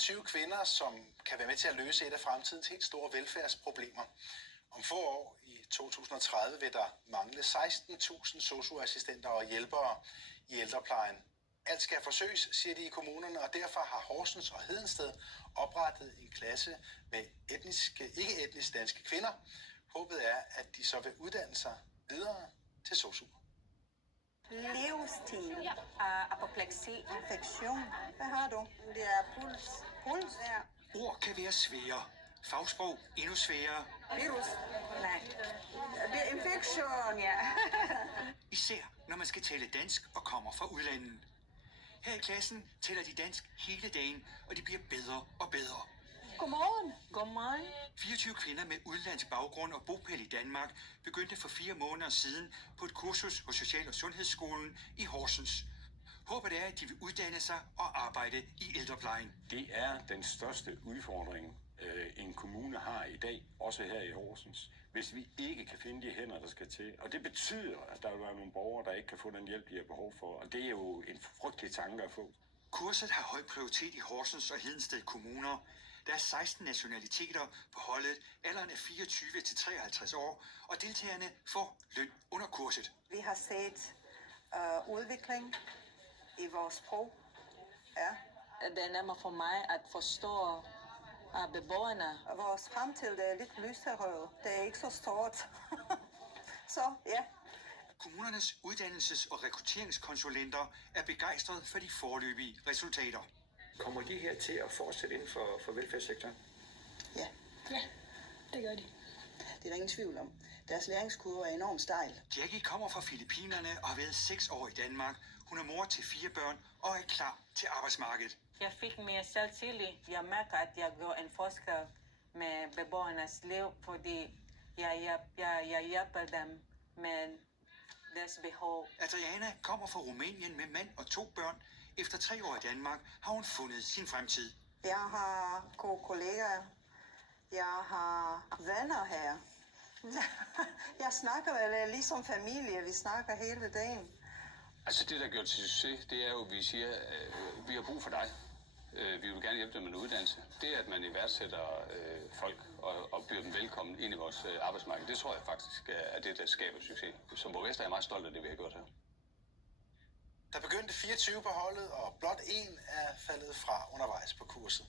24 kvinder, som kan være med til at løse et af fremtidens helt store velfærdsproblemer. Om få år, i 2030, vil der mangle 16.000 sosu-assistenter og hjælpere i ældreplejen. Alt skal forsøges, siger de i kommunerne, og derfor har Horsens og Hedensted oprettet en klasse med ikke-etnisk danske kvinder. Håbet er, at de så vil uddanne sig videre til sosu. Livsstil, apopleksi, infektion. Hvad har du? Det er puls. Puls, ja. Ord kan være svære. Fagsprog endnu sværere. Virus? Nej. Det er infektion, ja. Især når man skal tale dansk og kommer fra udlandet. Her i klassen taler de dansk hele dagen, og de bliver bedre og bedre. Godmorgen. Godmorgen. 24 kvinder med udenlandsk baggrund og bopæl i Danmark begyndte for 4 måneder siden på et kursus hos Social- og Sundhedsskolen i Horsens. Håbet er, at de vil uddanne sig og arbejde i ældreplejen. Det er den største udfordring, en kommune har i dag, også her i Horsens, hvis vi ikke kan finde de hænder, der skal til. Og det betyder, at der vil være nogle borgere, der ikke kan få den hjælp, de har behov for. Og det er jo en frygtelig tanke at få. Kurset har høj prioritet i Horsens og Hedensted kommuner. Der er 16 nationaliteter på holdet. Alderen er 24 til 53 år, og deltagerne får løn under kurset. Vi har set udvikling i vores sprog. Ja. Det er nemmere for mig at forstå beboerne. Vores fremtid er lidt lyserød. Det er ikke så stort. Så, ja. Kommunernes uddannelses- og rekrutteringskonsulenter er begejstrede for de foreløbige resultater. Kommer de her til at fortsætte inden for velfærdssektoren? Ja. Ja, det gør de. Det er der ingen tvivl om. Deres læringskurve er enormt stejl. Jackie kommer fra Filippinerne og har været 6 år i Danmark. Hun er mor til 4 børn og er klar til arbejdsmarkedet. Jeg fik mere selvtillid. Jeg mærker, at jeg gør en forskel med beboernes liv, fordi jeg hjælper dem med deres behov. Adriana kommer fra Rumænien med mand og 2 børn. Efter 3 år i Danmark har hun fundet sin fremtid. Jeg har gode kollegaer. Jeg har venner her. Jeg snakker vel ligesom familie. Vi snakker hele dagen. Altså det, der gør til succes, det er jo, at vi siger, at vi har brug for dig. Vi vil gerne hjælpe dig med en uddannelse. Det, at man iværksætter folk og byder dem velkommen ind i vores arbejdsmarked, det tror jeg faktisk er det, der skaber succes. Som borgmester er jeg meget stolt af det, vi har gjort her. Der begyndte 24 på holdet, og blot 1 er faldet fra undervejs på kurset.